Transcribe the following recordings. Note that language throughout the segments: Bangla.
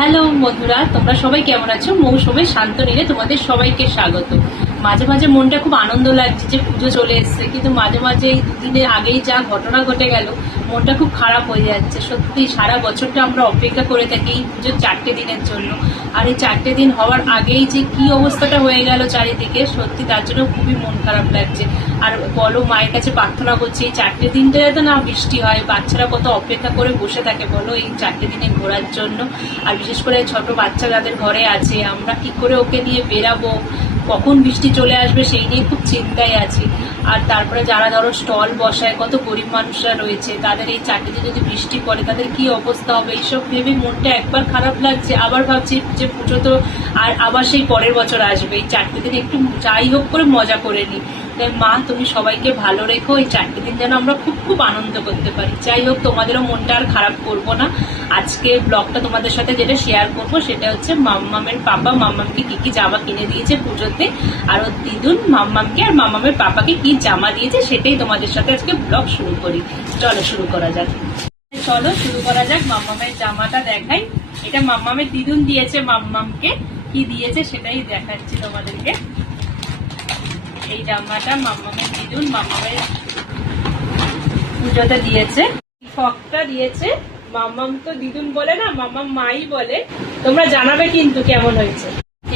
হ্যালো বন্ধুরা, তোমরা সবাই কেমন আছো? মৌসুমের শান্তনীলে তোমাদের সবাইকে স্বাগত। মাঝে মাঝে মনটা খুব আনন্দ লাগছে যে পুজো চলে এসছে, কিন্তু মাঝে মাঝে এই দুদিনের আগেই যা ঘটনা ঘটে গেল মনটা খুব খারাপ হয়ে যাচ্ছে। সত্যি সারা বছরটা আমরা অপেক্ষা করে থাকি এই পুজোর 4টে দিনের জন্য, আর এই 4টে দিন হওয়ার আগেই যে কি অবস্থাটা হয়ে গেল চারিদিকে, সত্যি তার জন্য খুবই মন খারাপ লাগছে। আর বলো, মায়ের কাছে প্রার্থনা করছি এই 4টে দিনটা যাতে না বৃষ্টি হয়। বাচ্চারা কত অপেক্ষা করে বসে থাকে বলো এই 4টে দিনে ঘোরার জন্য। আর বিশেষ করে ছোট বাচ্চা যাদের ঘরে আছে, আমরা কি করে ওকে নিয়ে বেরাবো, কখন বৃষ্টি চলে আসবে সেই নিয়ে খুব চিন্তায় আছি। আর তারপরে যারা ধরো স্টল বসায়, কত গরিব মানুষরা রয়েছে, তাদের এই 4টে দিন যদি বৃষ্টি পড়ে তাদের কি অবস্থা হবে, এইসব ভেবে মনটা একবার খারাপ লাগছে। আবার ভাবছি যে পুজো তো আর আবার সেই পরের বছর আসবে, এই 4টে দিন একটু যাই হোক করে মজা করে নিই। তাই মা, তুমি সবাইকে ভালো রেখো, এই 4টে দিন যেন আমরা খুব খুব আনন্দ করতে পারি। যাই হোক, তোমাদেরও মনটা আর খারাপ করবো না। আজকে ব্লগটা তোমাদের সাথে যেটা শেয়ার করবো সেটা হচ্ছে মাম্মামের পাপা মাম্মামকে কি কি জামা কিনে দিয়েছে পুজোতে, আর ওর দিদুন মাম্মামকে আর মাম্মামের পাপাকে কি জামা দিয়েছে সেটাই তোমাদের সাথে আজকে ব্লগ শুরু করি। চলো শুরু করা যাক। চলো শুরু করা যাক। মাম্মামের জামাটা দেখাই। এটা মাম্মামের দিদুন দিয়েছে মাম্মামকে, কি দিয়েছে সেটাই দেখাচ্ছি তোমাদেরকে। এই জামাটা মাম্মামের দিদুন মাম্মামের পুজোতে দিয়েছে। ফকটা দিয়েছে মাম্মাম, তো দিদুন বলে না, মাম্মাম মাই বলে। তোমরা জানাবে কিন্তু কেমন হয়েছে।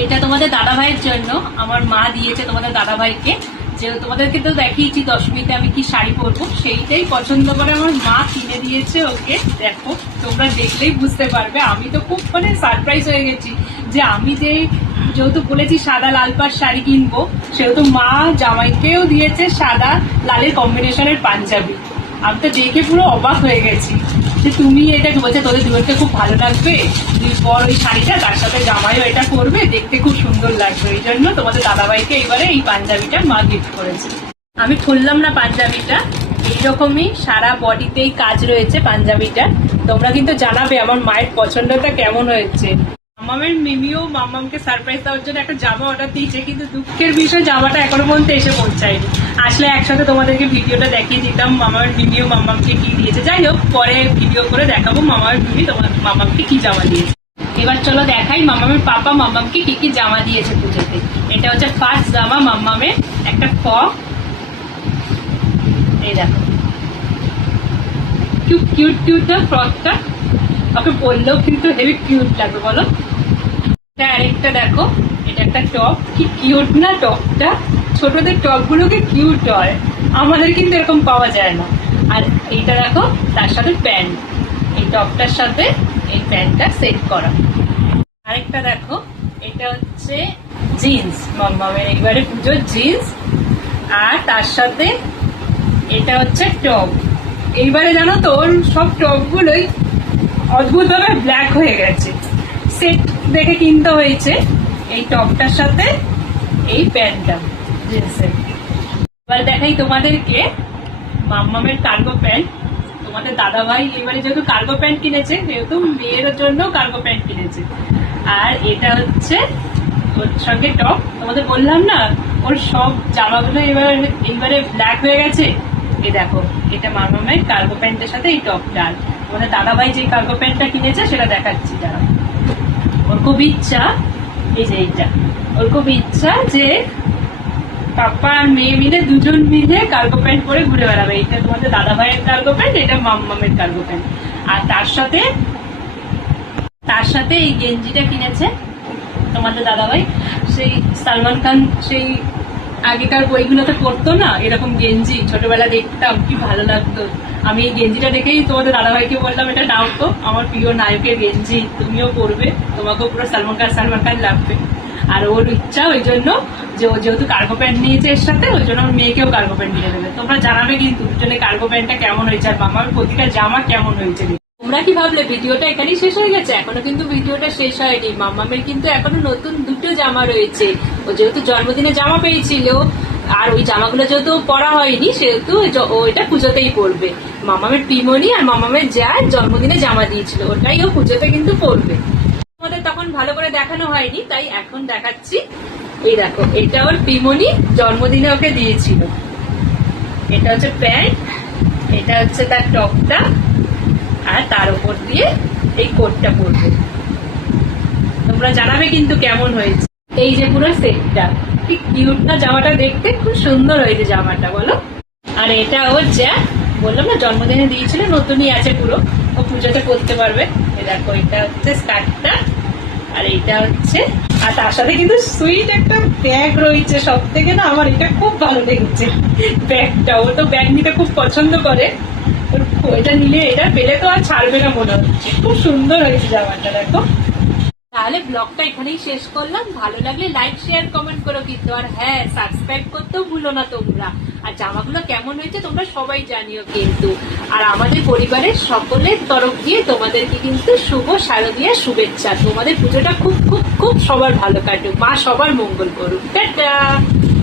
এটা তোমাদের দাদা ভাইয়ের জন্য আমার মা দিয়েছে, তোমাদের দাদা ভাইকে। যে তোমাদেরকে তো দেখিয়েছি দশমীতে আমি কি শাড়ি পরবো, সেইটাই পছন্দ করে আমার মা কিনে দিয়েছে ওকে। দেখো, তোমরা দেখলেই বুঝতে পারবে। আমি তো খুব সারপ্রাইজ হয়ে গেছি যে আমি যেহেতু বলেছি সাদা লাল পাড় শাড়ি কিনবো, সেহেতু মা জামাইকেও দিয়েছে সাদা লালের কম্বিনেশনের পাঞ্জাবি। আমি তো দেখে পুরো অবাক হয়ে গেছি যে তুমি এটা বলছে তোদের দুজনকে খুব ভালো লাগবে, তুই পর ওই শাড়িটা, তার সাথে জামাইও এটা করবে, দেখতে খুব সুন্দর লাগবে। এই জন্য তোমাদের দাদাভাইকে এবারে এই পাঞ্জাবিটা মা গিফট করেছে। আমি খুললাম না পাঞ্জাবিটা, এইরকমই সারা বডিতেই কাজ রয়েছে পাঞ্জাবিটা। তোমরা কিন্তু জানাবে আমার মায়ের পছন্দটা কেমন হয়েছে। মামামের মিমিও মামামকে সারপ্রাইজ দেওয়ার জন্য একটা জামা অর্ডার দিয়েছে, কিন্তু দুঃখের বিষয় জামাটা এখনো পর্যন্ত এসে পৌঁছায়নি। আসলে একসাথে তোমাদেরকে ভিডিওটা দেখিয়ে দিতাম মামার মিমিও মামামকে কি দিয়েছে। যাই হোক, পরে ভিডিও করে দেখাবো মামার মিমি তোমার মামামকে কি জামা দিয়েছে। এবার চলো দেখাই মামামের পাপা মামামকে কি কি জামা দিয়েছে পুজোতে। এটা হচ্ছে ফার্স্ট জামা মামামের, একটা ফ্রক। এই দেখো কিউট কিউট কিউট ফ্রকটা, ওকে বললেও কিন্তু হেভি কিউট লাগবে বলো। আরেকটা দেখো, এটা একটা টপ, কি কিউট না টপটা। ছোটদের টপ গুলোকে কিউট হয়, আমাদের কিন্তু এরকম পাওয়া যায় না। আর এইটা দেখো, তার সাথে প্যান্ট, এই টপটার সাথে এই প্যান্টটা সেট করা। আরেকটা দেখো, এটা হচ্ছে জিন্স, মাম্মামের এইবারে পুজোর জিন্স। আর তার সাথে এটা হচ্ছে টপ। এইবারে জানো তো ওর সব টপ গুলোই অদ্ভুত ভাবে ব্ল্যাক হয়ে গেছে, সেট দেখে কিনতে হয়েছে। এই টপটার সাথে এই প্যান্টটা জিন্সের। এবার দেখাই তোমাদেরকে মাম্মামের কার্গো প্যান্ট। তোমাদের দাদা ভাই এবারে যেহেতু কার্গো প্যান্ট কিনেছে, সেহেতু মেয়ের জন্য কার্গো প্যান্ট কিনেছে। আর এটা হচ্ছে ওর সঙ্গে টপ। তোমাদের বললাম না ওর সব জামাগুলো এইবারে ব্ল্যাক হয়ে গেছে। এই দেখো, এটা মাম্মামের কার্গো প্যান্টের সাথে এই টপটা। আমাদের দাদা ভাই যে কার্গো প্যান্টটা কিনেছে সেটা দেখাচ্ছি যারা। ওর খুব ইচ্ছা, এই যে এইটা, ওর খুব ইচ্ছা যে পাপা আর মেয়ে মিলে দুজন মিলে কার্গো প্যান্ট পরে ঘুরে বেড়াবে। এইটা তোমাদের দাদা ভাইয়ের কার্গো প্যান্ট, এটা মাম্মামের কার্গো প্যান্ট। আর তার সাথে এই গেঞ্জিটা কিনেছে তোমাদের দাদা ভাই। সেই সালমান খান সেই আগেকার বইগুলোতে পড়তো না এরকম গেঞ্জি, ছোটবেলা দেখতাম, কি ভালো লাগতো। আমি এই গেঞ্জিটা দেখেই তোমাদের দাদাভাইকে বললাম এটা নাও তো, আমার প্রিয় নায়কের গেঞ্জি, তুমিও পরবে, তোমাকেও পুরো সালমান খান লাগবে। আর ওর ইচ্ছা ওই জন্য যে ও যেহেতু কার্গো প্যান্ট নিয়েছে এর সাথে, ওই জন্য ওর মেয়েকেও কার্গো প্যান্ট নিয়ে দেবে। তোমরা জানাবে কিন্তু দুজনে কার্গো প্যান্টটা কেমন হয়েছে আর মামার প্রতিটা জামা কেমন হয়েছে। তোমরা কি ভাবলে ভিডিওটা এখানেই শেষ হয়ে গেছে? এখনো কিন্তু ভিডিওটা শেষ হয়নি। মাম্মামের কিন্তু এখনো নতুন দুটো জামা রয়েছে। ও যেহেতু জন্মদিনে জামা পেয়েছিল, আর ওই জামাগুলো যেহেতু পরা হয়নি, সেহেতু ও এটা পুজোতেই পরবে। মামামের পিমনি আর মামামের যার জন্মদিনে জামা দিয়েছিল, ওটাই ও পুজোতে কিন্তু পরবে। আমাদের তখন ভালো করে দেখানো হয়নি, তাই এখন দেখাচ্ছি। এই দেখো, এটা ওর পিমনি জন্মদিনে ওকে দিয়েছিল। এটা হচ্ছে প্যান্ট, এটা হচ্ছে তার টপটা, আর তার উপর দিয়ে এই কোটটা পরবে। তোমরা জানাবে কিন্তু কেমন হয়েছে। এই যে পুরো সেটটা, কি কিউট না জামাটা দেখতে, খুব সুন্দর হয়েছে জামাটা বলো। আর এটা ওর যা বললাম না জন্মদিনে দিয়েছিল, নতুনই আছে পুরো, ও পুজোতে পরতে পারবে। এই দেখো এটা হচ্ছে স্কার্টটা, আর এইটা হচ্ছে, আর তার সাথে কিন্তু সুইট একটা ব্যাগ রয়েছে। সব থেকে না আমার এটা খুব ভালো লেগেছে ব্যাগটা, ও তো ব্যাগ নিতে খুব পছন্দ করে, এটা নিলে এটা পেলে তো আর ছাড়বে না মনে হচ্ছে। খুব সুন্দর হয়েছে জামাটা দেখো। তাহলে ব্লগটা এখানেই শেষ করলাম। ভালো লাগলে লাইক শেয়ার কমেন্ট করো কিন্তু, আর হ্যাঁ সাবস্ক্রাইব করতেও ভুলো না তোমরা। আর জামাগুলো কেমন হয়েছে তোমরা সবাই জানিও কিন্তু। আর আমাদের পরিবারের সকলের তরফ দিয়ে তোমাদেরকে কিন্তু শুভ শারদীয়া শুভেচ্ছা। তোমাদের পুজোটা খুব খুব খুব সবার ভালো কাটুক, মা সবার মঙ্গল করুক। টাটা।